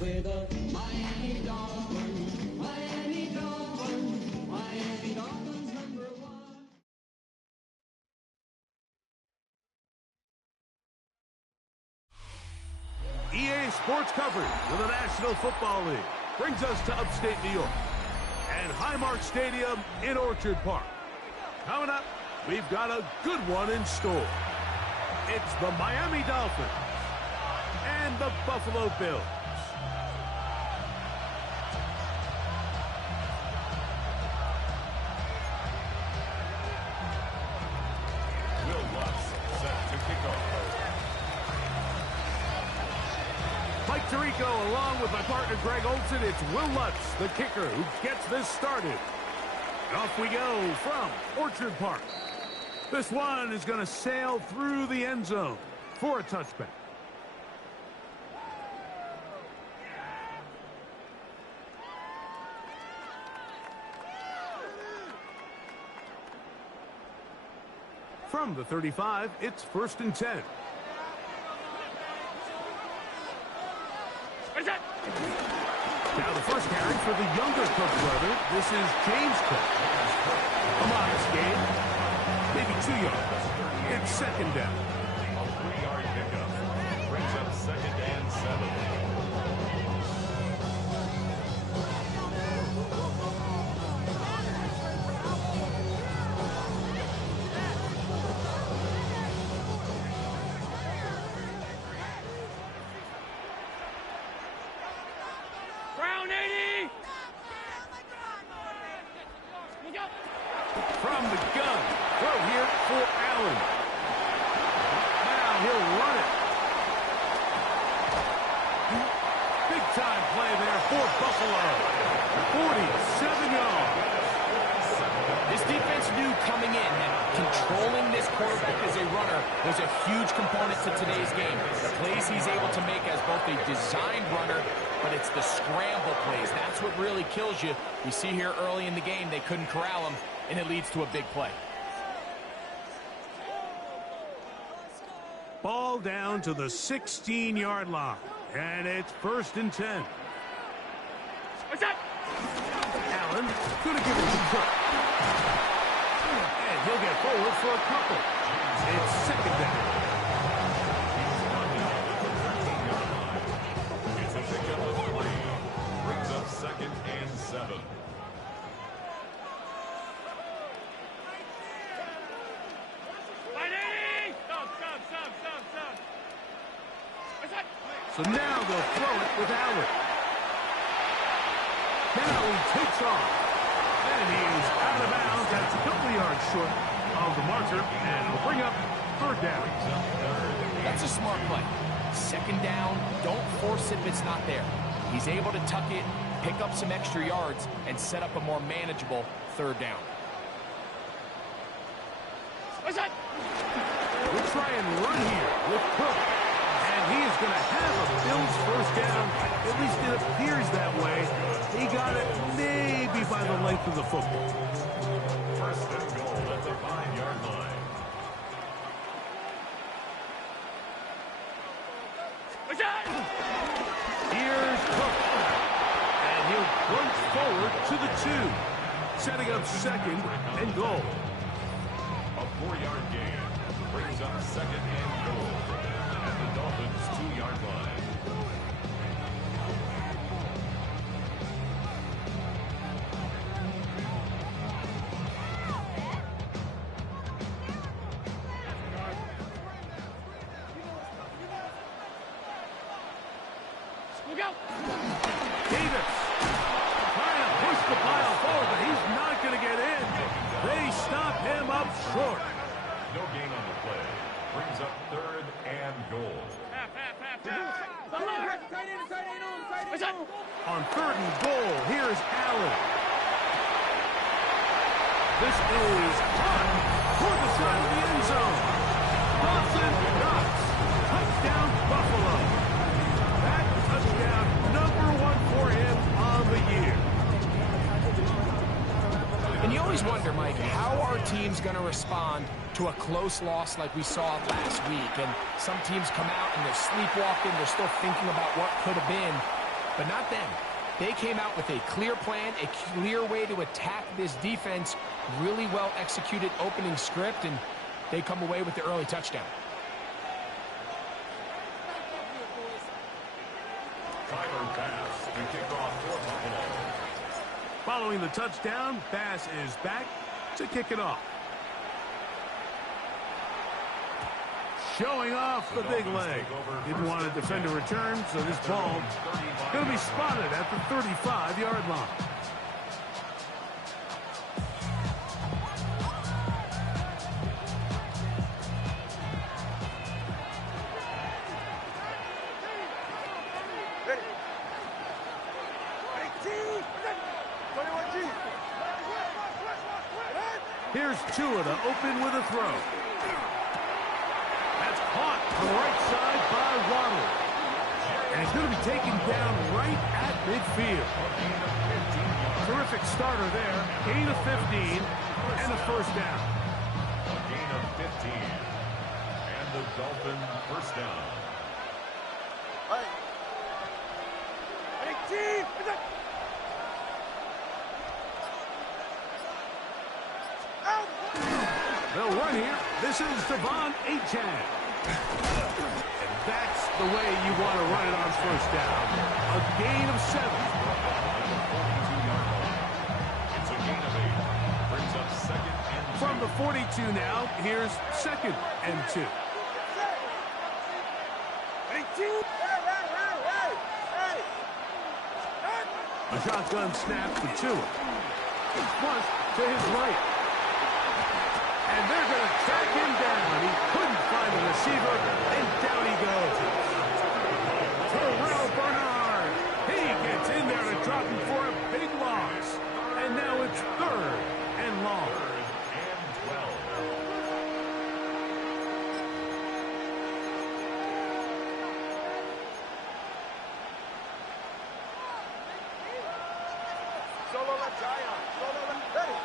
with the Miami Dolphins. Miami Dolphins. Miami Dolphins #1. EA Sports coverage of the National Football League brings us to upstate New York and Highmark Stadium in Orchard Park. Coming up, we've got a good one in store. It's the Miami Dolphins and the Buffalo Bills. Will Lutz set to kick off. Mike Tirico along with my partner Greg Olson. It's Will Lutz, the kicker, who gets this started. And off we go from Orchard Park. This one is going to sail through the end zone for a touchback. From the 35, it's 1st and 10. Now the first carry for the younger Cook brother. This is James Cook. A modest gain. Maybe 2 yards. It's 2nd down. A 3-yard pickup brings up 2nd and 7. From the gun. Throw here for Allen. Now he'll run it. Big time play there for Buffalo. 47 yards. This defense knew coming in that controlling this quarterback as a runner was a huge component to today's game. The plays he's able to make as both a designed runner, but it's the scramble plays. That's what really kills you. We see here early in the game they couldn't corral him, and it leads to a big play. Ball down to the 16-yard line, and it's 1st and 10. What's up? Allen going to give it to Cook. And he'll get forward for a couple. It's 2nd down. It's a pickup of 3. Brings up 2nd and 7. So now they'll throw it with Allen. Now he takes off. And he is out of bounds. That's a couple of yards short of the marker. And it'll bring up 3rd down. That's a smart play. 2nd down, don't force it if it's not there. He's able to tuck it, pick up some extra yards, and set up a more manageable 3rd down. We'll try and run here with Cook. And he is going to have a Bills 1st down. At least it appears that way. He got it maybe by the length of the football. 1st and goal at the 5-yard line. Here's Cook. And he'll punch forward to the 2. Setting up 2nd and goal. A 4-yard gain brings up 2nd and goal at the Dolphins' 2-yard line. Davis trying to push the pile forward, but he's not going to get in. They stop him up short. No gain on the play. Brings up 3rd and goal. On 3rd and goal, here's Allen. This is caught for the side of the end zone. Dawson Knox. Touchdown, Buffalo. That touchdown, #1 for him on the year. And you always wonder, Mike, how are teams going to respond to a close loss like we saw last week? And some teams come out and they're sleepwalking. They're still thinking about what could have been. but not them. They came out with a clear plan, a clear way to attack this defense, really well executed opening script, and they come away with the early touchdown. Tyler Bass to kick off for Buffalo. Following the touchdown, Bass is back to kick it off. Showing off the big leg. Didn't want to defend a return, so this ball going to be spotted at the 35-yard line. Here's Tua to open with a throw. That's caught on the right side by Waddle. And it's going to be taken down right at midfield. Terrific starter there. Gain of 15 and a first down. A gain of 15. And the Dolphin first down. They'll run here. This is Devon Achane. And that's the way you want to run it on first down. A gain of 7. It's a gain of 8. Brings up second and 2. From the 42 now, here's second and 2. A shotgun snap to Tua. Flush to his right. And they're going to track him down. He couldn't find the receiver, and down he goes. Terrell Bernard. He gets in there to drop him for a big loss. And now it's 3rd and long. 3rd and 12. Solo left Zion. Solo left. Ready.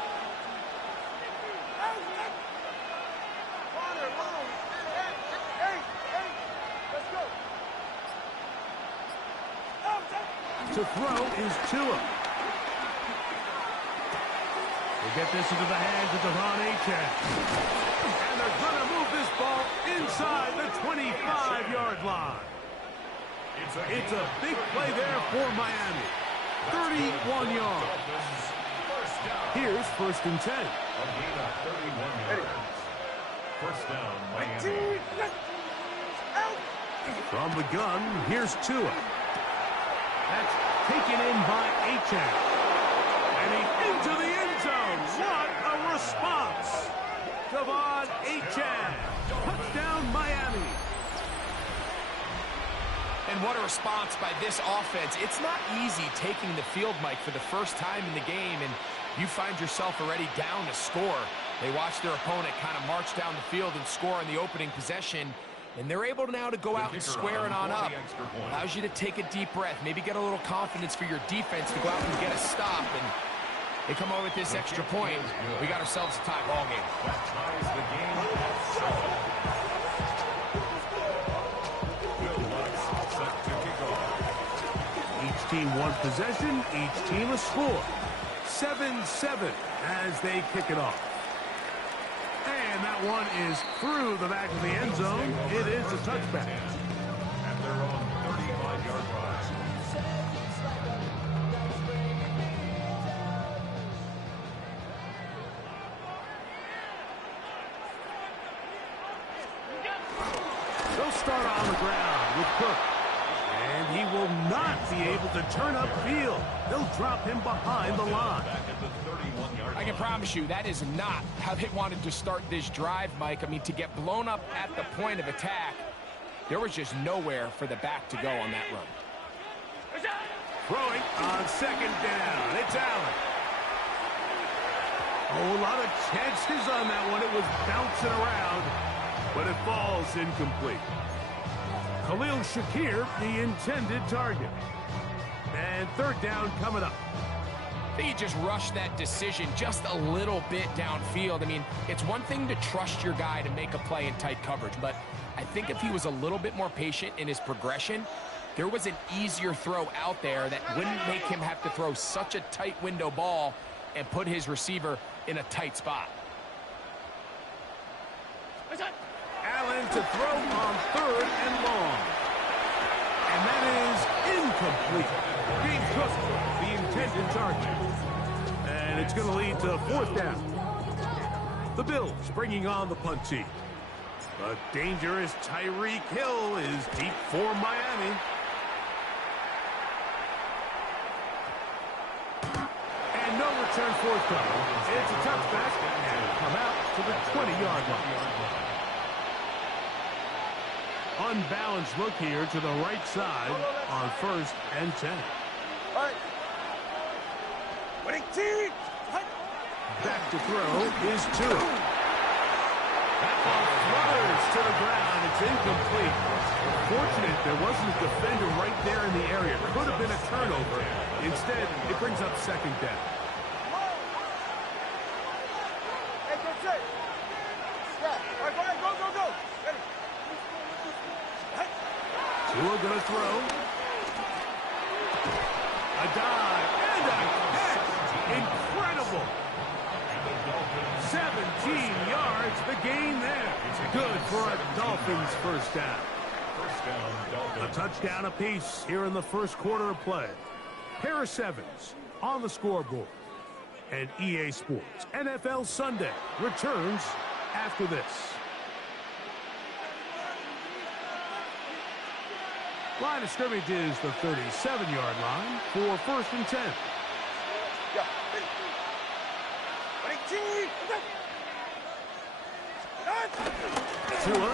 Corner, long. Hey. Let's go. To throw is Tua. They get this into the hands of Devon Achane. And they're going to move this ball inside the 25-yard line. It's a big play there for Miami. 31 yards. Here's 1st and 10. A gain of 31 yards. First down, Miami. From the gun, here's Tua. That's taken in by Achane. And he's into the end zone. What a response. Devon Achane. Touchdown, Miami. And what a response by this offense. It's not easy taking the field, Mike, for the first time in the game, and you find yourself already down to score. They watch their opponent kind of march down the field and score in the opening possession, and they're able now to go out and square it on up. Allows you to take a deep breath, maybe get a little confidence for your defense to go out and get a stop, and they come over with this extra point. We got ourselves a tie ball game. That ties the game at 7. Will Lutz set to kick off. Each team one possession, each team a score. 7-7 as they kick it off. And that one is through the back of the end zone. It is a touchback. At their own 35-yard line. They'll start on the ground with Cook. And he will not be able to turn upfield. They'll drop him behind the line. Back at the 31-yard I can promise you that is not how they wanted to start this drive, Mike. I mean, to get blown up at the point of attack, there was just nowhere for the back to go on that run. Throwing on 2nd down. It's Allen. Oh, a lot of chances on that one. It was bouncing around, but it falls incomplete. Khalil Shakir, the intended target. And 3rd down coming up. I think he just rushed that decision just a little bit downfield. I mean, it's one thing to trust your guy to make a play in tight coverage, but I think if he was a little bit more patient in his progression, there was an easier throw out there that wouldn't make him have to throw such a tight window ball and put his receiver in a tight spot. Allen to throw on 3rd and long. And that is incomplete. Being cooked the intended target. And it's going to lead to 4th down. The Bills bringing on the punt team. The dangerous Tyreek Hill is deep for Miami. And no return forthcoming. It's a touchback and come out to the 20-yard line. Unbalanced look here to the right side on 1st and 10. All right. Winning team. Back to throw is Tua. That ball flutters to the ground. It's incomplete. Fortunate there wasn't a defender right there in the area. Could have been a turnover. Instead, it brings up 2nd down. Hey, that's it. Yeah. All right, go, go, go. Ready. Tua gonna throw. A dive and a catch. Incredible. 17 yards, the gain there. Good for a Dolphins 1st down. A touchdown apiece here in the 1st quarter of play. Pair of 7s on the scoreboard. And EA Sports NFL Sunday returns after this. Line of scrimmage is the 37-yard line for 1st and 10. Yeah, ready. Winning team. Tua,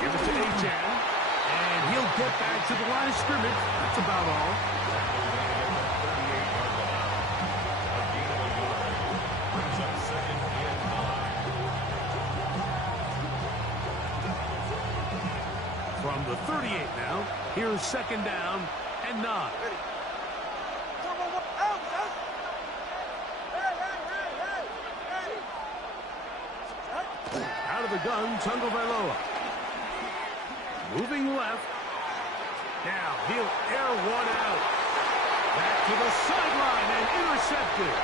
give it to Achane, and he'll get back to the line of scrimmage. That's about all. From the 38 now, here's 2nd down and 9. Ready. Out, out. Hey. Out of the gun, Tagovailoa. Moving left. Now he'll air one out. Back to the sideline and intercepted.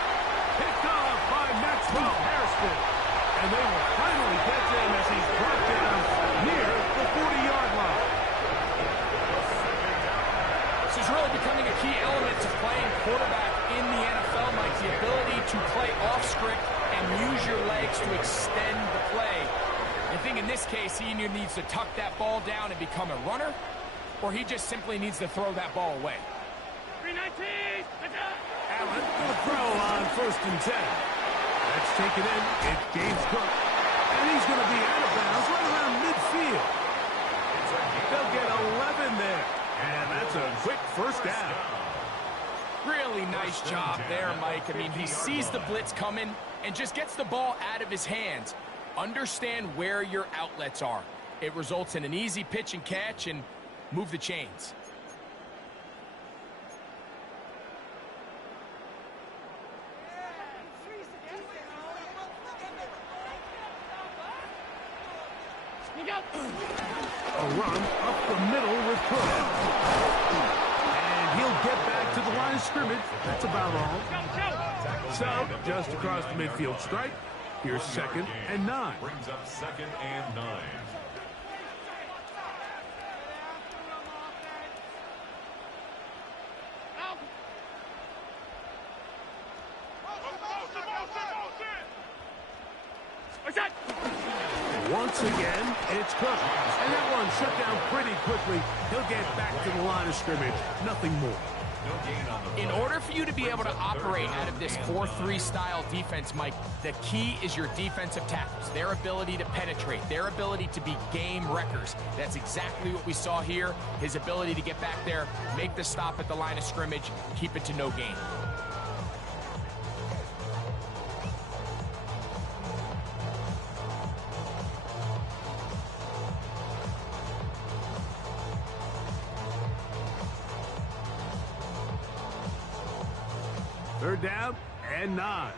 Picked off by Maxwell Hairston. And they will finally get him as he's brought down near the 40-yard line. This is really becoming a key element to playing quarterback in the NFL, Mike. The ability to play off script and use your legs to extend the play. I think in this case, he either needs to tuck that ball down and become a runner, or he just simply needs to throw that ball away. 319. Allen will throw on 1st and 10. That's taken in. It's James Cook. And he's going to be out of bounds right around midfield. They'll get 11 there. And that's a quick 1st down. Really nice job there, Mike. I mean, he sees the blitz coming and just gets the ball out of his hands. Understand where your outlets are. It results in an easy pitch and catch and move the chains. A run up the middle with Cook. And he'll get back to the line of scrimmage. That's about all. So, just across the midfield stripe, here's 2nd and 9. Brings up 2nd and 9. Once again, it's Cook. And that one shut down pretty quickly. He'll get back to the line of scrimmage. Nothing more. In order for you to be able to operate out of this 4-3 style defense, Mike, the key is your defensive tackles, their ability to penetrate, their ability to be game wreckers. That's exactly what we saw here. His ability to get back there, make the stop at the line of scrimmage, keep it to no gain. Third down and 9.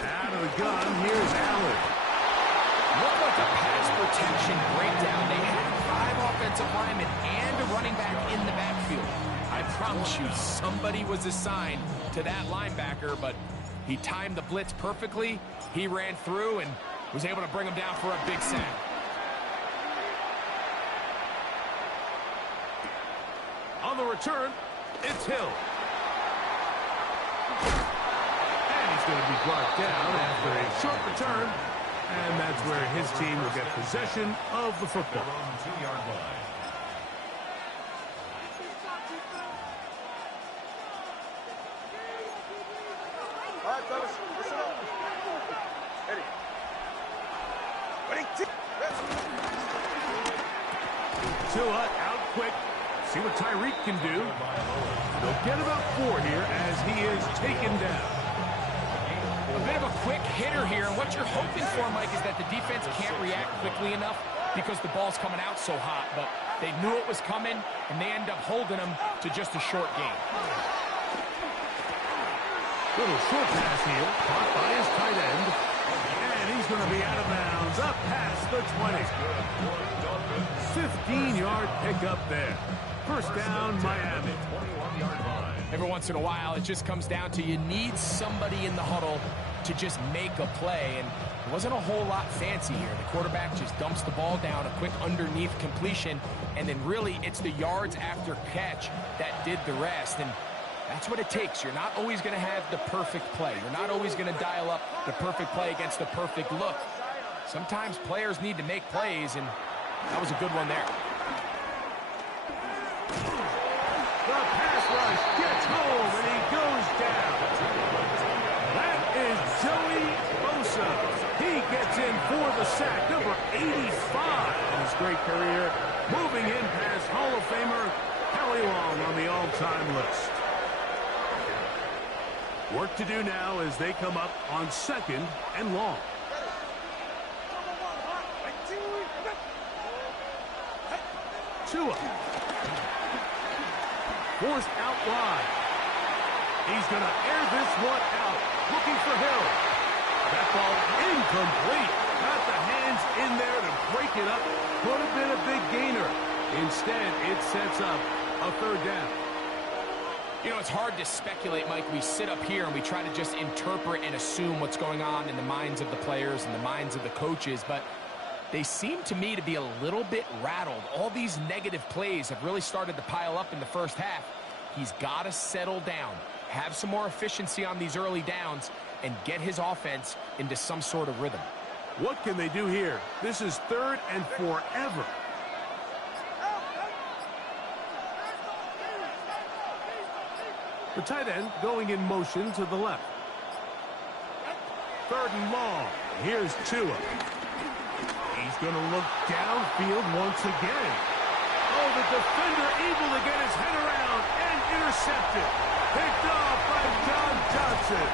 Out of the gun, here's Allen. Look what a pass protection breakdown. They had 5 offensive linemen and a running back in the backfield. I promise you, somebody was assigned to that linebacker, but he timed the blitz perfectly. He ran through and was able to bring him down for a big sack. On the return, it's Hill. And he's going to be brought down after a short return. And that's where his team will get possession of the football. They're on the 2-yard line. All right, fellas, listen up. Eddie. Ready? Tua out quick. See what Tyreek can do. They'll get about 4 here as he is taken down. A bit of a quick hitter here, and what you're hoping for, Mike, is that the defense can't react quickly enough because the ball's coming out so hot, but they knew it was coming, and they end up holding them to just a short gain. Little short pass here, caught by his tight end, and he's going to be out of bounds, up past the 20. 15-yard pickup there. First down, Miami. Every once in a while, it just comes down to you need somebody in the huddle to just make a play, and it wasn't a whole lot fancy here. The quarterback just dumps the ball down, a quick underneath completion, and then really it's the yards after catch that did the rest, and that's what it takes. You're not always going to have the perfect play. You're not always going to dial up the perfect play against the perfect look. Sometimes players need to make plays, and that was a good one there. The pass rush gets home, and he goes down. That is Joey Bosa. He gets in for the sack, number 85 in his great career. Moving in past Hall of Famer Howie Long on the all-time list. Work to do now as they come up on 2nd and long. Tua. Forced out wide. He's going to air this one out. Looking for Hill. That ball incomplete. Got the hands in there to break it up. Could have been a big gainer. Instead, it sets up a 3rd down. You know, it's hard to speculate, Mike. We sit up here and we try to just interpret and assume what's going on in the minds of the players and the minds of the coaches, but they seem to me to be a little bit rattled. All these negative plays have really started to pile up in the first half. He's got to settle down, have some more efficiency on these early downs, and get his offense into some sort of rhythm. What can they do here? This is 3rd and forever. The tight end going in motion to the left. 3rd and long. Here's Tua. He's going to look downfield once again. Oh, the defender able to get his head around and intercepted. Picked off by John Johnson.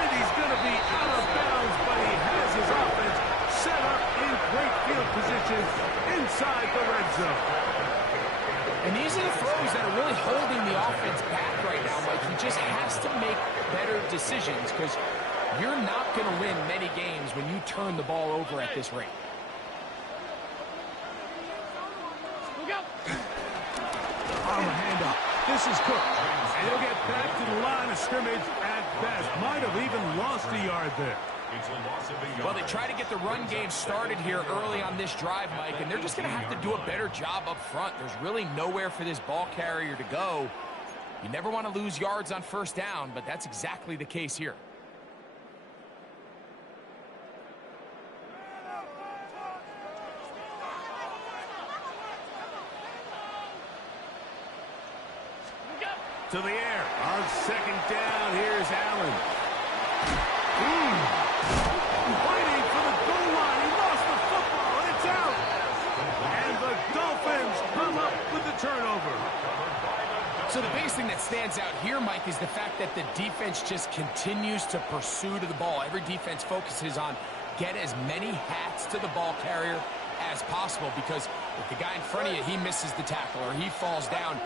And he's going to be out of bounds, but he has his offense set up in great field position inside the red zone. And these are the throws that are really holding the offense back right now, Mike. He just has to make better decisions because you're not going to win many games when you turn the ball over at this rate. On the handoff. This is Cook. And he'll get back to the line of scrimmage at best. Might have even lost a yard there. It's a loss of a yard. Well, they try to get the run game started here early on this drive, Mike, and they're just going to have to do a better job up front. There's really nowhere for this ball carrier to go. You never want to lose yards on 1st down, but that's exactly the case here. To the air. On 2nd down, here's Allen. Waiting for the goal line. He lost the football, and it's out. And the Dolphins come up with the turnover. So the biggest thing that stands out here, Mike, is the fact that the defense just continues to pursue to the ball. Every defense focuses on get as many hats to the ball carrier as possible, because if the guy in front of you, he misses the tackle or he falls down,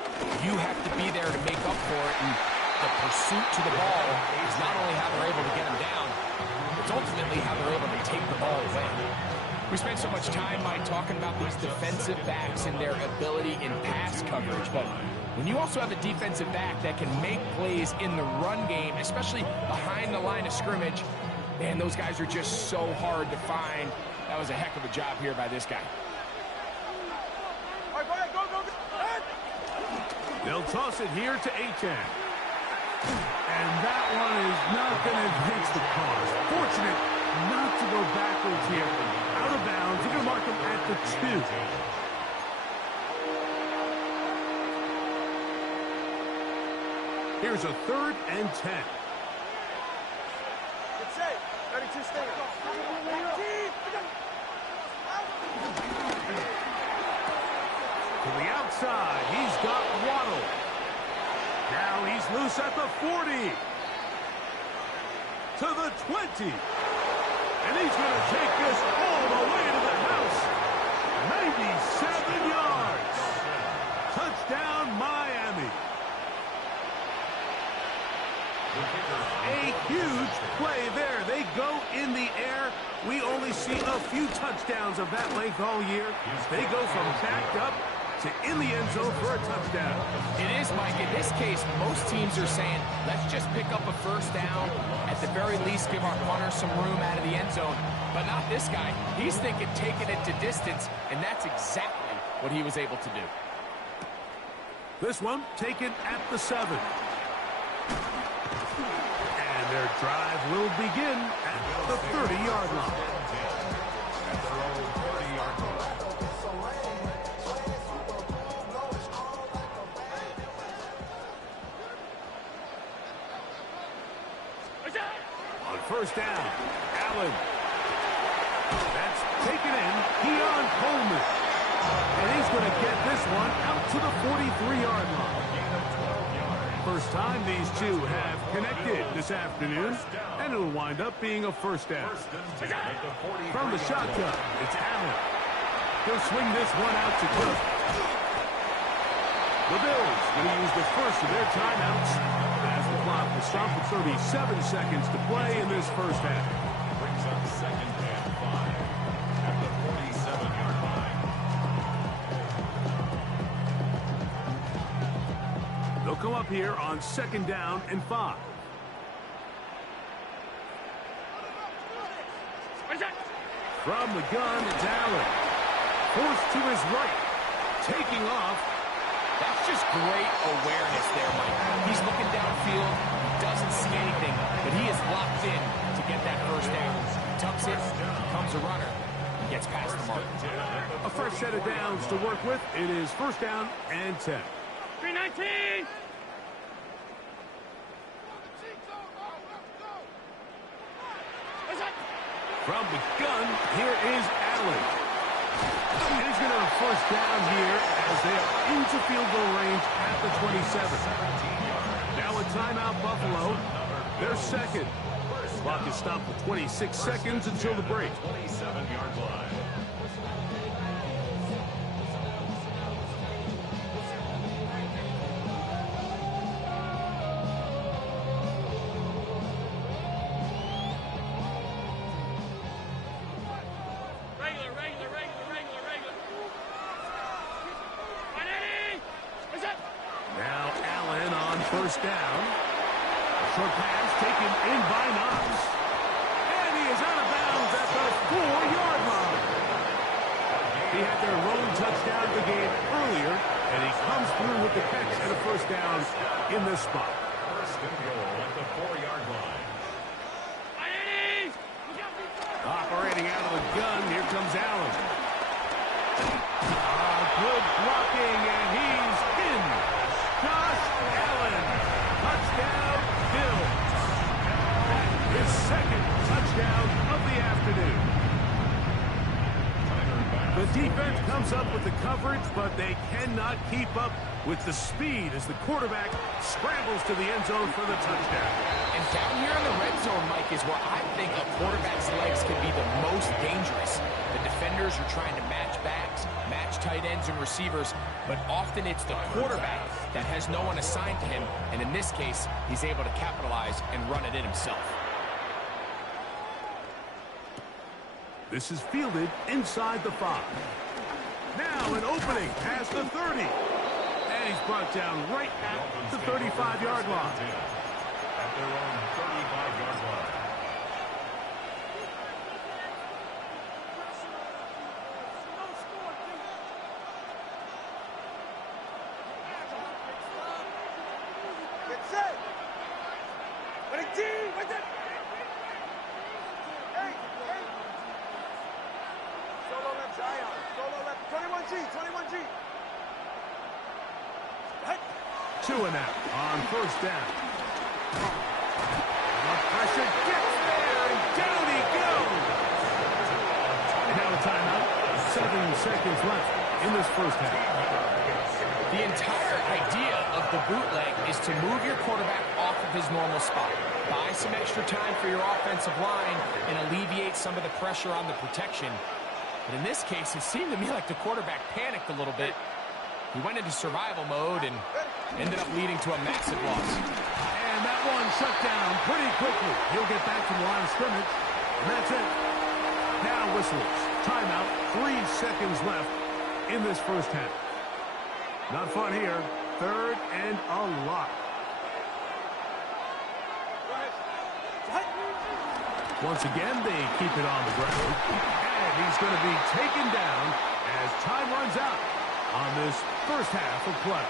you have to be there to make up for it. And the pursuit to the ball is not only how they're able to get him down, it's ultimately how they're able to take the ball away. We spent so much time, Mike, talking about these defensive backs and their ability in pass coverage, but when you also have a defensive back that can make plays in the run game, especially behind the line of scrimmage, man, those guys are just so hard to find. That was a heck of a job here by this guy. All right, go ahead, go, go, go. They'll toss it here to Achane. And that one is not going to hit the cause. Fortunate not to go backwards here. Out of bounds. They're going to mark him at the 2. Here's a 3rd and 10. Get safe. 32 stay. To the outside, he's got Waddle. Now he's loose at the 40. To the 20. And he's going to take this all the way to the house. 97 yards. Touchdown, Miami. A huge play there. They go in the air. We only see a few touchdowns of that length all year. They go from backed up to in the end zone for a touchdown. It is, Mike. In this case, most teams are saying, let's just pick up a first down. At the very least, give our punter some room out of the end zone. But not this guy. He's thinking taking it to distance, and that's exactly what he was able to do. This one taken at the 7. And their drive will begin at the 30-yard line. On first down, Allen. That's taken in. Keon Coleman. And he's going to get this one out to the 43-yard line. First time these two have connected this afternoon, and it'll wind up being a first down. From the shotgun, it's Allen. He'll swing this one out to Cook. The Bills going to use the first of their timeouts as the clock will stop with 37 seconds to play in this first half. Brings up 2nd and 5 at the 47-yard line. They'll come up here on 2nd down and 5. From the gun, it's Allen. Forced to his right. Taking off. That's just great awareness there, Mike. He's looking downfield. He doesn't see anything, but he is locked in to get that first down. Tucks it, becomes a runner, and gets past the mark. A fresh set of downs to work with. It is first down and 10. 319. From the gun, here is Allen. And he's going to have first down here as they are into field goal range at the 27. Now a timeout, Buffalo. Their second. Clock is stopped for 26 seconds until the break. 27-yard line. Now Allen on first down. A short pass taken in by Knox. And he is out of bounds at the 4-yard line. He had their lone touchdown of the game earlier, and he comes through with the catch and a first down in this spot. First and goal at the 4-yard line. Operating out of the gun, here comes Allen. Good blocking, and he's in. Josh Allen, touchdown, Bills. His second touchdown of the afternoon. The defense comes up with the coverage, but they cannot keep up with the speed as the quarterback scrambles to the end zone for the touchdown. And down here in the red zone, Mike, is where I think a quarterback's legs can be the most dangerous. The defenders are trying to match backs, match tight ends and receivers, but often it's the quarterback that has no one assigned to him, and in this case, he's able to capitalize and run it in himself. This is fielded inside the 5. Now an opening past the 30. And he's brought down right at the 35-yard line. At their own 35-yard line. Get set. Ready, T. Wait there. Hey. Solo left Zion. Solo left. 21G. 21G. Hey. 2 and out on first down. The pressure gets there, and down he goes. And now a timeout. 7 seconds left in this first half. The entire idea of the bootleg is to move your quarterback off of his normal spot. Buy some extra time for your offensive line and alleviate some of the pressure on the protection. But in this case, it seemed to me like the quarterback panicked a little bit. He went into survival mode and ended up leading to a massive loss. And that one shut down pretty quickly. He'll get back to the line of scrimmage, and that's it. Now whistles. Timeout. 3 seconds left in this first half. Not fun here. 3rd and a lot. Once again, they keep it on the ground. And he's going to be taken down as time runs out on this first half of play.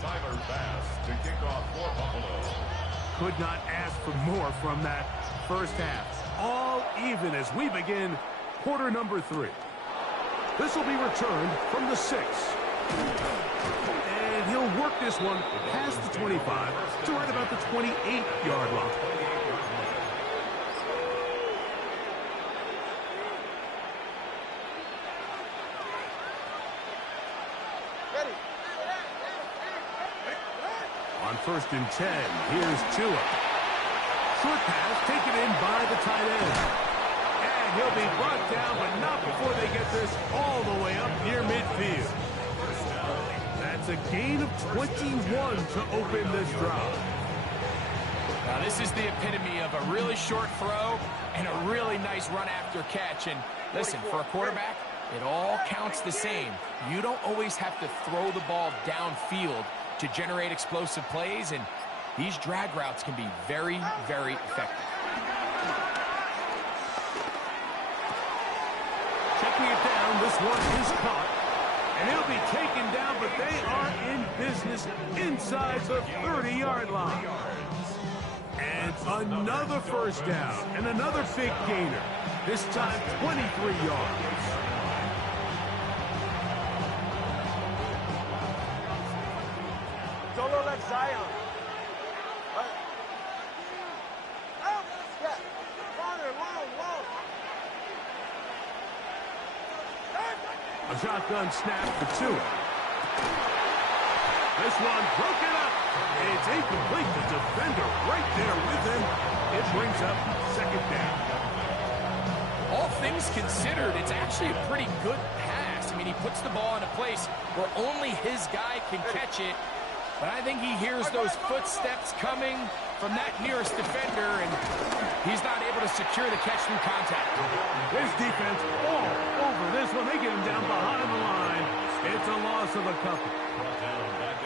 Tyler Bass to kick off for Buffalo. Could not ask for more from that first half. All even as we begin quarter number 3. This will be returned from the 6. And he'll work this one past the 25 to right about the 28-yard line. Ready. On 1st and 10, here's Tua. Short pass taken in by the tight end. And he'll be brought down, but not before they get this all the way up near midfield. That's a gain of 21 to open this drive. Now, this is the epitome of a really short throw and a really nice run after catch. And listen, for a quarterback, it all counts the same. You don't always have to throw the ball downfield to generate explosive plays, and these drag routes can be very, very effective. Checking it down, this one is caught. And he'll be taken down, but they are in business inside the 30-yard line. And another first down, and another big gainer. This time 23 yards. Solo left Zion. Out. Yeah. Corner, long. A shotgun snap for Tua. This one broken up. It's incomplete. The defender right there with him. It brings up 2nd down. All things considered, it's actually a pretty good pass. I mean, he puts the ball in a place where only his guy can catch it. But I think he hears those footsteps coming from that nearest defender, and he's not able to secure the catch through contact. His defense all over this one. They get him down behind the line. It's a loss of a couple.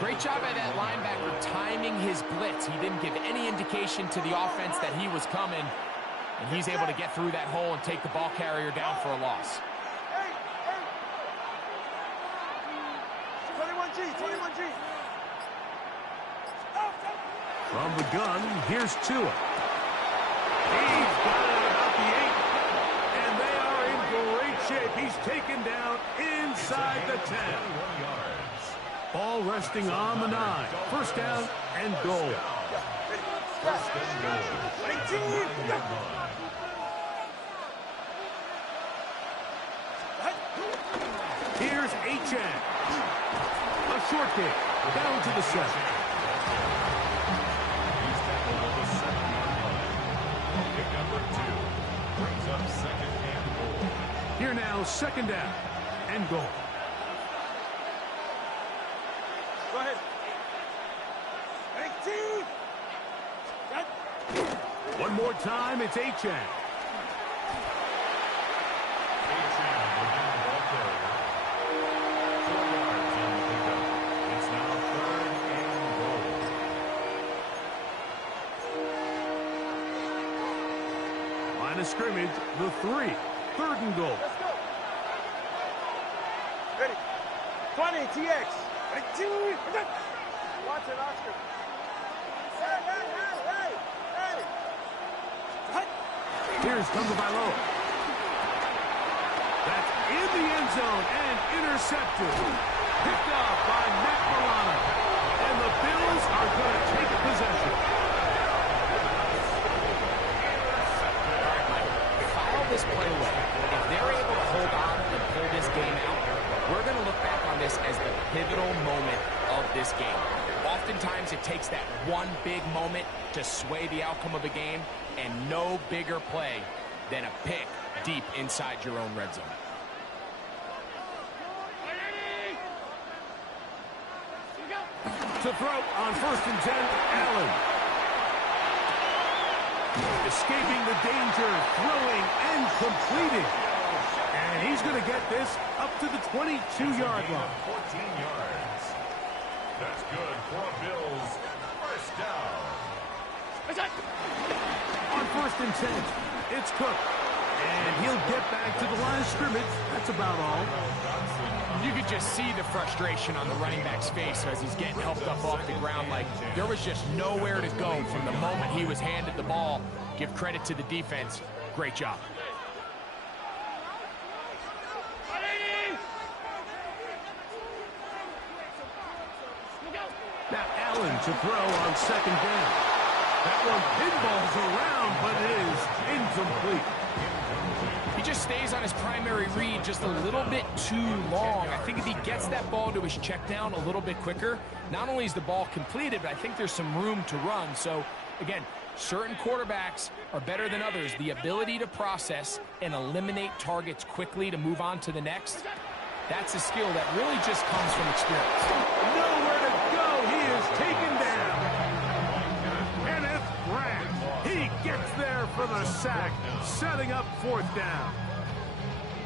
Great job by that linebacker timing his blitz. He didn't give any indication to the offense that he was coming, and he's able to get through that hole and take the ball carrier down for a loss. 21G. From the gun, here's Tua. He's got it at about the 8. And they are in great shape. He's taken down inside the 10. Ball resting on the 9. First down and goal. Here's Achane. A short kick. down to the 7. He's tackled at the 7-yard line. Pick number 2 brings up second and goal. Here now, second down and goal. Go ahead. 18. One more time, it's Achane. Achane will get the ball carrier. 4 yards on the pickup. It's now third and goal. Line of scrimmage, the 3. Third and goal. Let's go. Ready. 20, TX. 18. Watch it, Oscar. Hey, hey, hey, hey. Hey. Here's Tagovailoa. That's in the end zone and intercepted. Picked up by Matt Milano. And the Bills are going to take possession. File this play away. If they're able to hold on and pull this game out, we're going to look back on this as the pivotal moment of this game. Oftentimes, it takes that one big moment to sway the outcome of a game, and no bigger play than a pick deep inside your own red zone. To throw on 1st and 10, Allen. Escaping the danger, throwing and completing. And he's going to get this up to the 22-yard line. 14 yards. That's good for a Bills first down. On 1st and 10, it's Cook. And he'll get back to the line of scrimmage. That's about all. You could just see the frustration on the running back's face as he's getting helped up off the ground. Like, there was just nowhere to go from the moment he was handed the ball. Give credit to the defense. Great job. Now Allen to throw on 2nd down. That one pinballs around, but it is incomplete. He just stays on his primary read just a little bit too long. I think if he gets that ball to his check down a little bit quicker, not only is the ball completed, but I think there's some room to run. So, again, certain quarterbacks are better than others. The ability to process and eliminate targets quickly to move on to the next, that's a skill that really just comes from experience. Nowhere to go. He is taken down. Kenneth Grant. He gets there for the sack, setting up 4th down.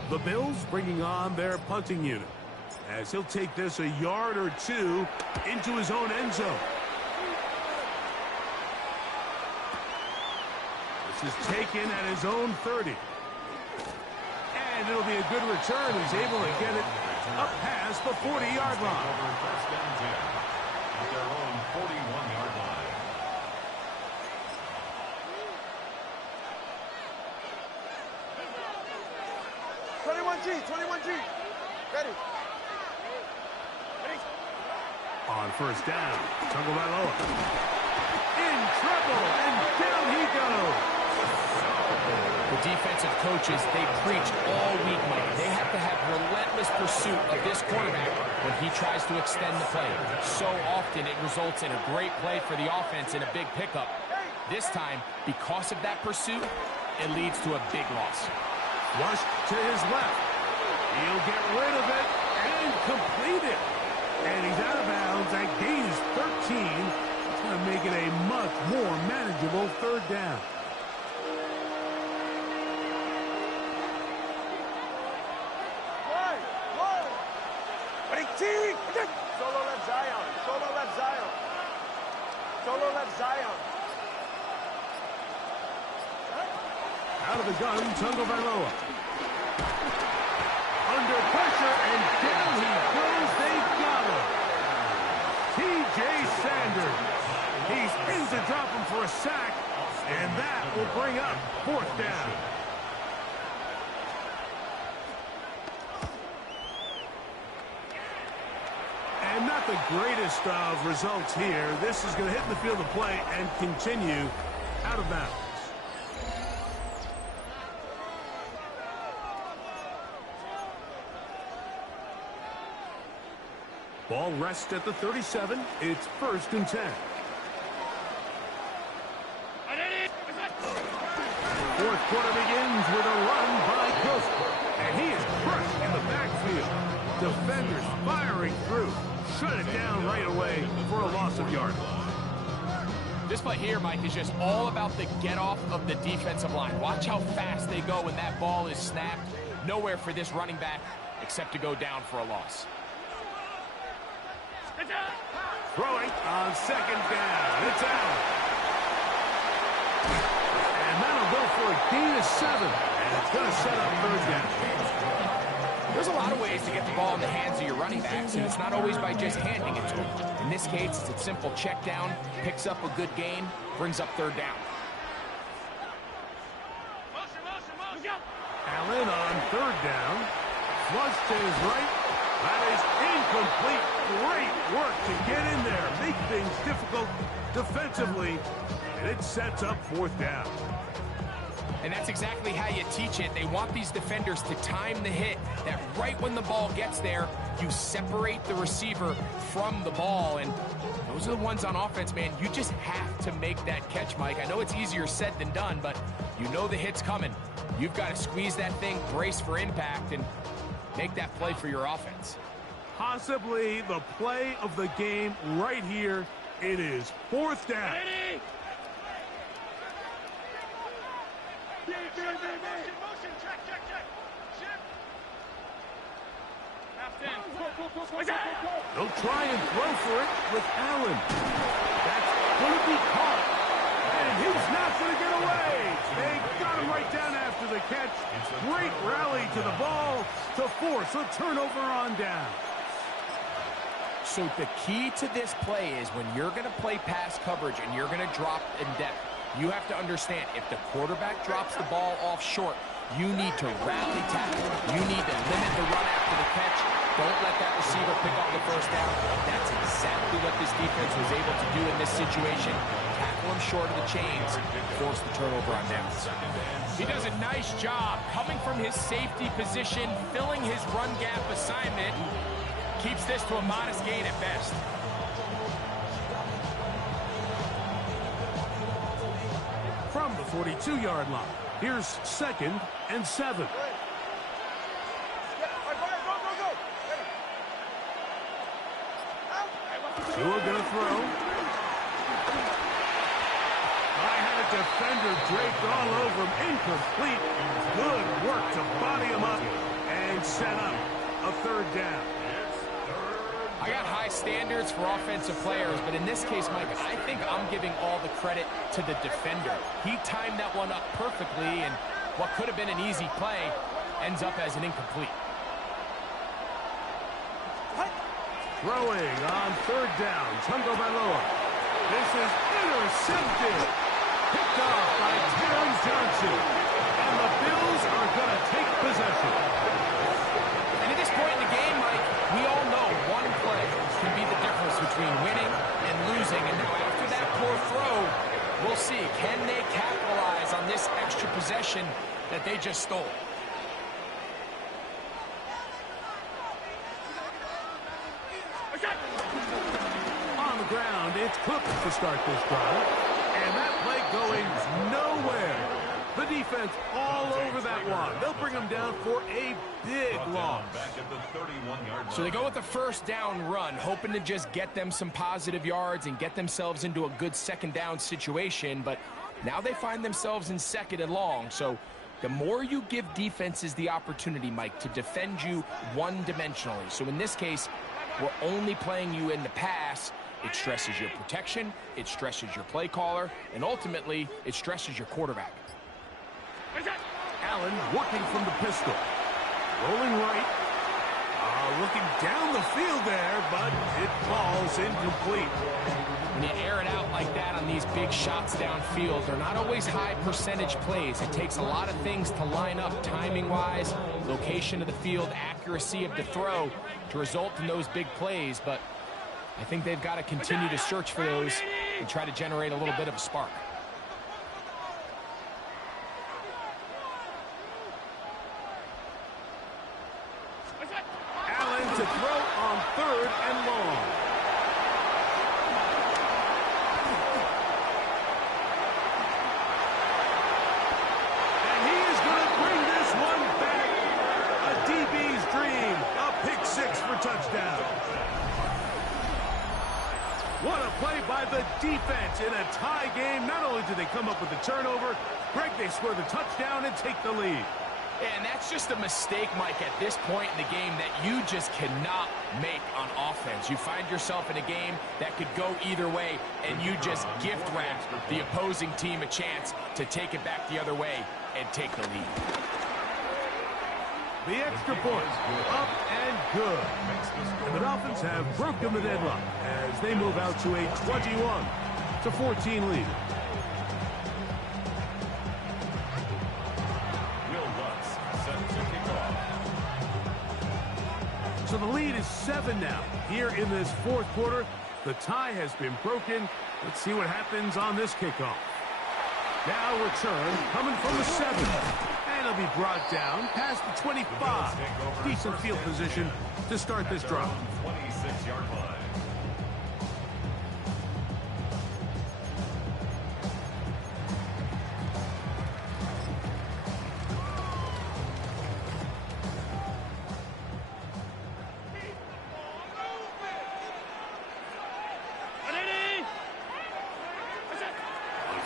The Bills bringing on their punting unit as he'll take this a yard or 2 into his own end zone. This is taken at his own 30. And it'll be a good return. He's able to get it up past the 40-yard line. Over first and 10 at their own 41-yard line. Ready. On 1st down, Tagovailoa. In trouble, and down he goes. The defensive coaches, they preach all week, Mike. They have to have relentless pursuit of this quarterback when he tries to extend the play. So often it results in a great play for the offense and a big pickup. This time, because of that pursuit, it leads to a big loss. Rushed to his left. He'll get rid of it and complete it. And he's out of bounds at gain is 13. It's going to make it a much more manageable 3rd down. Solo left Zion. Solo left Zion. Solo left Zion. Out of the gun, Tagovailoa. Under pressure, and down he goes. They got him. T.J. Sanders. He's in to drop him for a sack, and that will bring up 4th down. And not the greatest of results here. This is going to hit the field of play and continue out of bounds. Ball rests at the 37. It's 1st and 10. Fourth quarter begins with a run by Cook. And he is crushed in the backfield. Defenders firing through. Shut it down right away for a loss of yardage. This play here, Mike, is just all about the get-off of the defensive line. Watch how fast they go when that ball is snapped. Nowhere for this running back except to go down for a loss. Throwing on 2nd down. It's out. And that'll go for a gain of 7. And it's going to set up 3rd down. There's a lot of ways to get the ball in the hands of your running backs, and it's not always by just handing it to them. In this case, it's a simple check down, picks up a good gain, brings up 3rd down. Allen on 3rd down. Flush to his right. That is incomplete. Great work to get in there. Make things difficult defensively. And it sets up 4th down. And that's exactly how you teach it. They want these defenders to time the hit, that right when the ball gets there, you separate the receiver from the ball. And those are the ones on offense, man. You just have to make that catch, Mike. I know it's easier said than done, but you know the hit's coming. You've got to squeeze that thing, brace for impact, and make that play for your offense. Possibly the play of the game right here. It is 4th down. They'll try and throw for it with Allen. That's going to be caught. And he's not going to get away. They got him right down after the catch. Great rally to the ball to force a turnover on down. So the key to this play is when you're going to play pass coverage and you're going to drop in depth, you have to understand if the quarterback drops the ball off short, you need to rally tackle. You need to limit the run after the catch. Don't let that receiver pick up the 1st down. That's exactly what this defense was able to do in this situation. Tackle him short of the chains, force the turnover on downs. He does a nice job coming from his safety position, filling his run gap assignment. Keeps this to a modest gain at best. From the 42-yard line, here's 2nd and 7. Tua gonna throw. I had a defender draped all over him. Incomplete. Good work to body him up and set up a 3rd down. I got high standards for offensive players, but in this case, Mike, I think I'm giving all the credit to the defender. He timed that one up perfectly, and what could have been an easy play ends up as an incomplete. Throwing on 3rd down, Tungo Bailoa. This is intercepted. Picked off by Terry Johnson. And the Bills are going to take possession. And at this point in the game, Mike, we all know one play can be the difference between winning and losing. And now after that poor throw, we'll see. Can they capitalize on this extra possession that they just stole? On the ground, it's Cook to start this drive. And that play going nowhere. The defense all over that one. They'll bring him down for a big loss. So they go with the 1st down run, hoping to just get them some positive yards and get themselves into a good 2nd down situation. But now they find themselves in 2nd and long. So the more you give defenses the opportunity, Mike, to defend you one-dimensionally. So in this case, we're only playing you in the pass. It stresses your protection, it stresses your play caller, and ultimately, it stresses your quarterback. Allen working from the pistol. Rolling right. Looking down the field there, but it falls incomplete. When you air it out like that on these big shots downfield, they're not always high percentage plays. It takes a lot of things to line up timing-wise, location of the field, accuracy of the throw to result in those big plays. But I think they've got to continue to search for those and try to generate a little bit of a spark. Allen to throw on 3rd and long. And he is going to bring this one back. A DB's dream. A pick 6 for touchdown. What a play by the defense in a tie game. Not only did they come up with the turnover, Greg, they score the touchdown and take the lead. And that's just a mistake, Mike, at this point in the game that you just cannot make on offense. You find yourself in a game that could go either way, and you just gift wrap the opposing team a chance to take it back the other way and take the lead. The extra point, up and good. And the Dolphins have broken the deadlock as they move out to a 21-14 lead. Will Lutz set to kick off. So the lead is 7 now. Here in this 4th quarter, the tie has been broken. Let's see what happens on this kickoff. Now return coming from the 7. And it'll be brought down past the 25. Decent field position to start this drive. 26-yard line.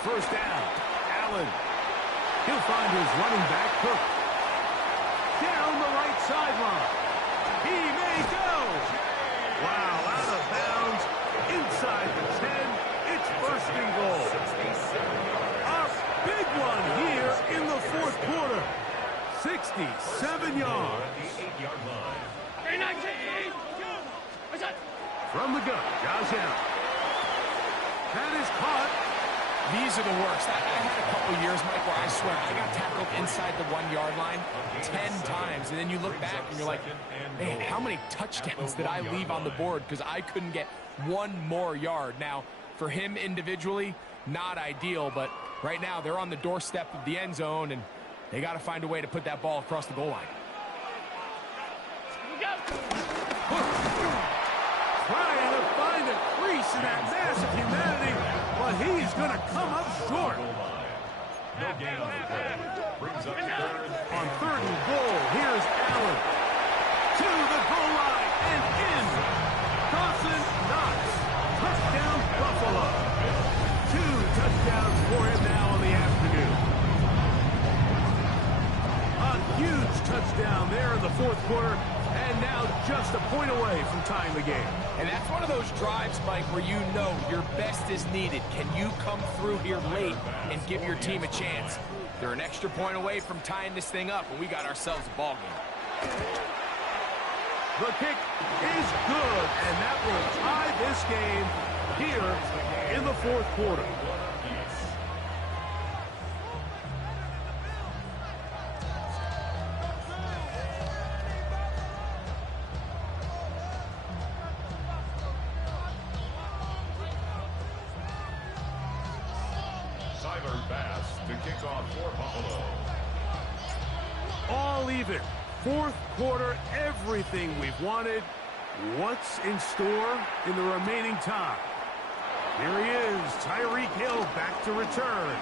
First down, Allen. He'll find his running back, Cook. Down the right sideline. He may go. Wow, out of bounds. Inside the 10. It's 1st and goal. A big one here in the 4th quarter. 67 yards. The 8-yard line. From the gun, Josh Allen. That is caught. These are the worst. I had a couple years, Mike, where I swear I got tackled inside the 1-yard line 10 times. And then you look back and you're like, man, how many touchdowns did I leave on the board because I couldn't get one more yard? Now, for him individually, not ideal, but right now they're on the doorstep of the end zone, and they got to find a way to put that ball across the goal line. Trying to find a crease in that massive humanity, but he's going to come up short. No gain on the play. Brings up 3rd. On 3rd and goal, here's Allen. To the goal line and in. Dawson Knox. Touchdown, Buffalo. 2 touchdowns for him now in the afternoon. A huge touchdown there in the 4th quarter. And now just a point away from tying the game. And that's one of those drives, Mike, where you know your best is needed. Can you come through here late and give your team a chance? They're an extra point away from tying this thing up, and we got ourselves a ball game. The kick is good, and that will tie this game here in the 4th quarter. Tyler Bass to kick off for Buffalo. All even. 4th quarter, everything we've wanted. What's in store in the remaining time? Here he is, Tyreek Hill back to return.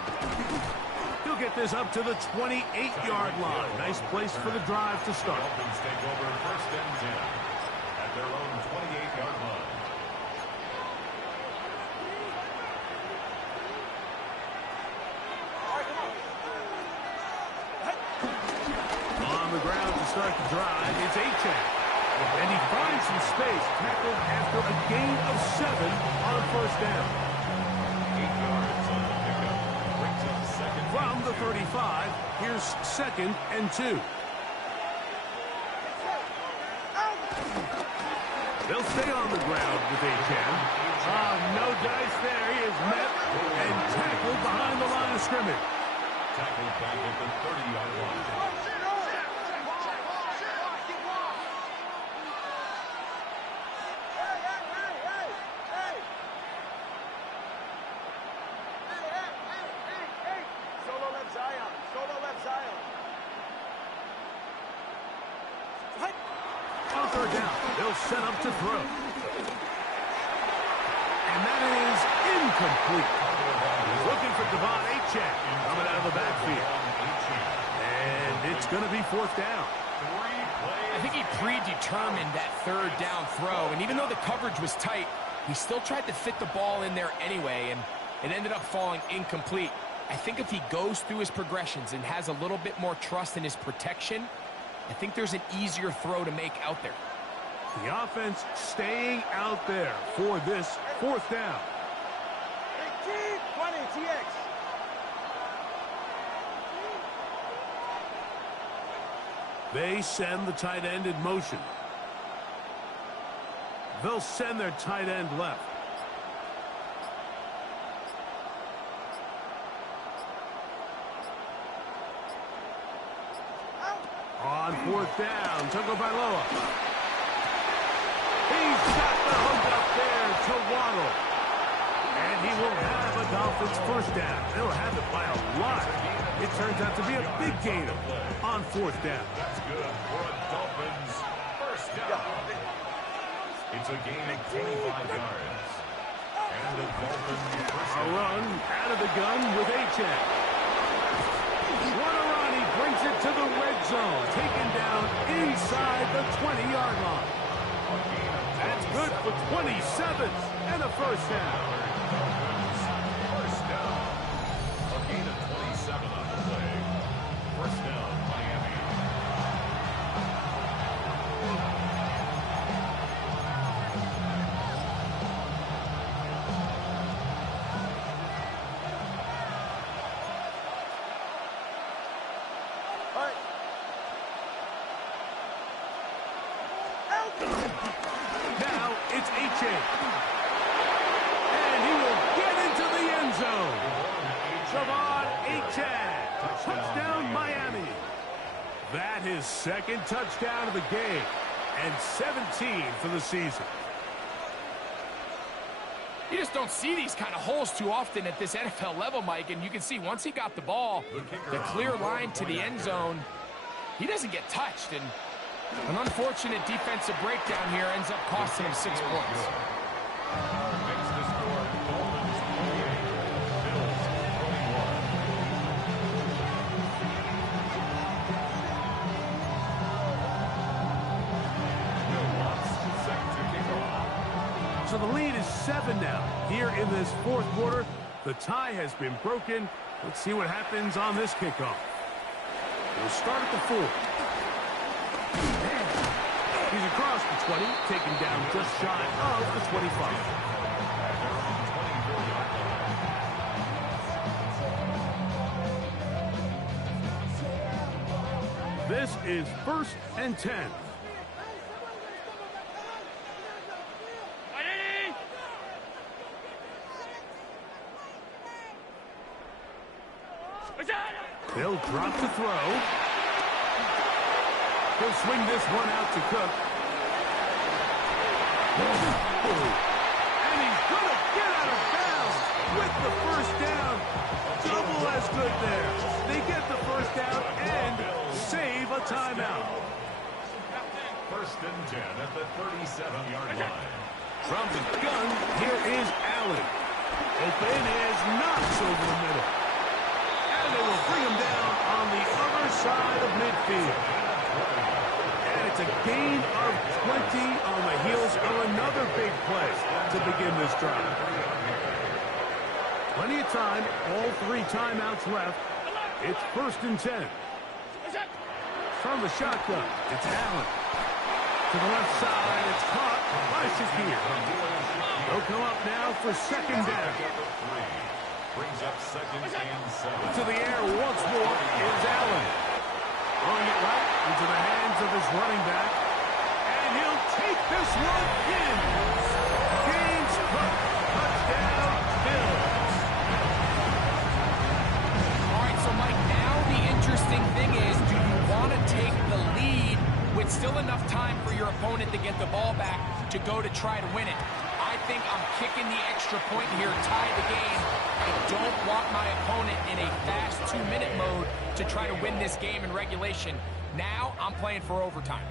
He'll get this up to the 28-yard line. Nice place for the drive to start. Dolphins take over 1st and 10 at their own 28-yard line. On the ground to start the drive, it's Achane. And he finds some space, tackled after a gain of 7 on a 1st down. 8 yards on the pickup. Brings up 2nd. From the 35, here's 2nd and 2. They'll stay on the ground with Achane. No dice there. He is met and tackled behind the line of scrimmage. Tackled back at the 30-yard line. On third down, they'll set up to throw. And that is incomplete. He's looking for Devon Achane coming out of the backfield. And it's going to be fourth down. I think he predetermined that third down throw, and even though the coverage was tight, he still tried to fit the ball in there anyway, and it ended up falling incomplete. I think if he goes through his progressions and has a little bit more trust in his protection, I think there's an easier throw to make out there. The offense staying out there for this fourth down. 20, TX. They send the tight end in motion. They'll send their tight end left. On fourth down, Tagovailoa. He's got the hook up there to Waddle. And he will have a Dolphins first down. They'll have it by a lot. It turns out to be a big gain on fourth down. That's good for a Dolphins first down. It's a gain of 25 yards. And the Dolphins first A down. run out of the gun with Achane. What a run. He brings it to the red zone. Taken down inside the 20-yard line. That's good for 27 and a first down. First down. A gain of 27 on the play. First down, Miami. All right. Now it's Achane. And he will get into the end zone. Devon Achane. Touchdown, Miami. That his second touchdown of the game. And 17 for the season. You just don't see these kind of holes too often at this NFL level, Mike, and you can see once he got the ball, the clear line to the end zone, he doesn't get touched, and an unfortunate defensive breakdown here ends up costing him 6 points. Makes the score Dolphins 28, Bills 21. Bill Watts set to kick off. So the lead is 7 now. Here in this fourth quarter, the tie has been broken. Let's see what happens on this kickoff. We'll start at the 4. He's across the 20, taken down just shy of the 25. This is 1st and 10. They'll drop the throw. He'll swing this one out to Cook. And he's going to get out of bounds with the first down. Double as good there. They get the first down and save a timeout. 1st and 10 at the 37-yard line. From the gun, here is Allen. Open is knocks over the middle. And they will bring him down on the other side of midfield. And it's a gain of 20 on the heels of another big play to begin this drive. Plenty of time, all 3 timeouts left. It's 1st and 10. From the shotgun, it's Allen. To the left side, it's caught by Shakir. They'll come up now for 2nd down. Brings up 2nd and 7. To the air once more is Allen. Throwing it right into the hands of his running back. And he'll take this one in. James Cook. Touchdown, Bills. All right, so Mike, now the interesting thing is, do you want to take the lead with still enough time for your opponent to get the ball back to go to try to win it? I think I'm kicking the extra point here, tie the game. I don't want my opponent in a fast 2-minute mode to try to win this game in regulation. Now I'm playing for overtime.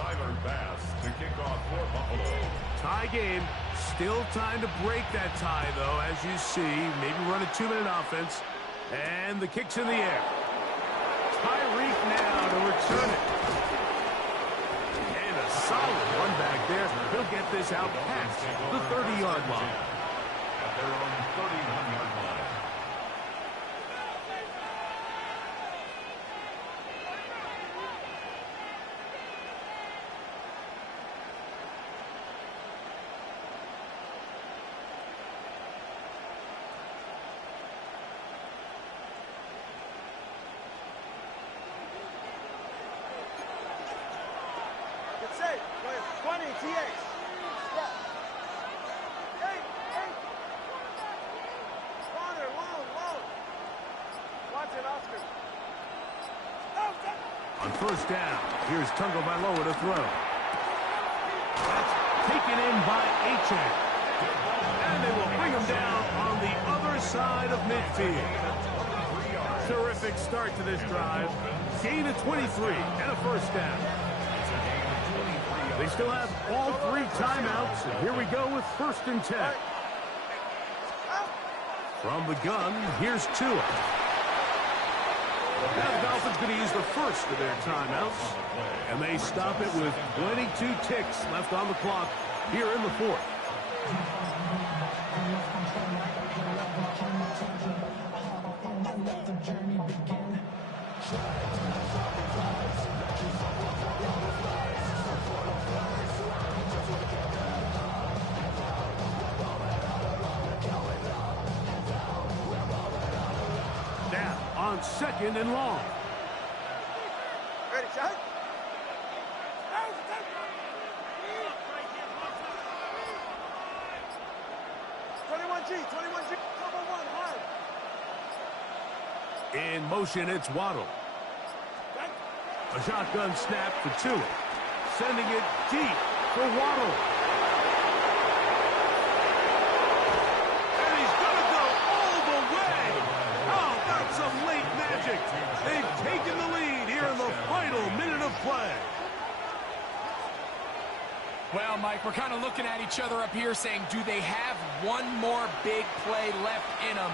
Tyler Bass to kick off for Buffalo. Tie game. Still time to break that tie, though, as you see. Maybe run a 2-minute offense. And the kick's in the air. Tyreek now to return it. And a solid run back there. He'll get this out past the 30-yard line. At their own 31-yard line. Get safe. Go ahead. 20, TX. Step. Hey. Water, long. Watch it, Oscar. On first down, here's Tungo Bailoa to throw. That's taken in by Achane. And they will bring him down on the other side of midfield. Terrific start to this drive. Gain of 23 and a first down. They still have all 3 timeouts, and here we go with 1st and 10. From the gun, here's Tua. Now the Dolphins going to use the first of their timeouts, and they stop it with 22 ticks left on the clock here in the 4th. Now on 2nd and long. Ready, shot. G, double one, hard. In motion, it's Waddle. A shotgun snap for Tua. Sending it deep for Waddle. And he's going to go all the way. Oh, that's some late magic. They've taken the lead here in the final minute of play. Well, Mike, we're kind of looking at each other up here saying, do they have one more big play left in them?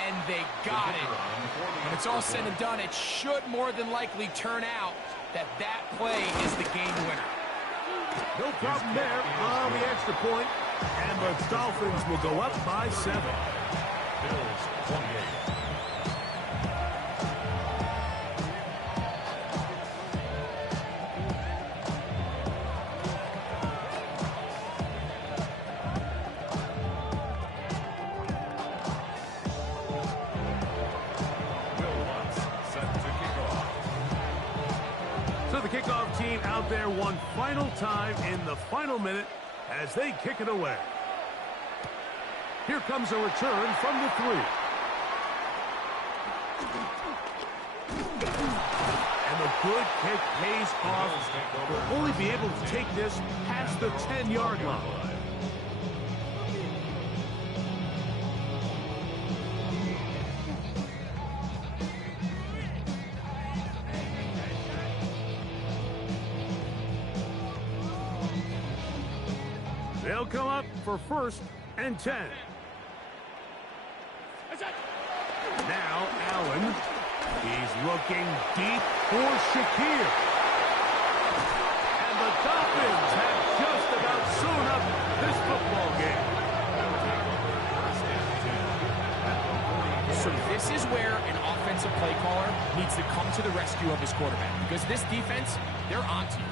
And they got it. When it's all said and done, it should more than likely turn out that that play is the game winner. No problem there on the extra point, and the Dolphins will go up by 7. Bills 28. Kickoff team out there one final time in the final minute as they kick it away. Here comes a return from the 3. And the good kick pays off. Will only be able to take this past the 10-yard line. They'll come up for 1st and 10. Now Allen. He's looking deep for Shakir. And the Dolphins have just about sewn up this football game. So this is where an offensive play caller needs to come to the rescue of his quarterback. Because this defense, they're onto you.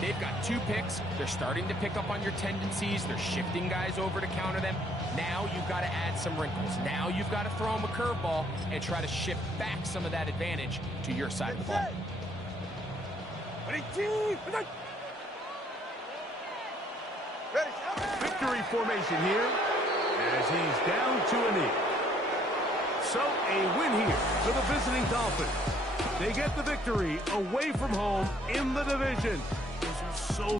They've got 2 picks. They're starting to pick up on your tendencies. They're shifting guys over to counter them. Now you've got to add some wrinkles. Now you've got to throw them a curveball and try to shift back some of that advantage to your side of the ball. Victory formation here as he's down to a knee. So a win here for the visiting Dolphins. They get the victory away from home in the division. This was so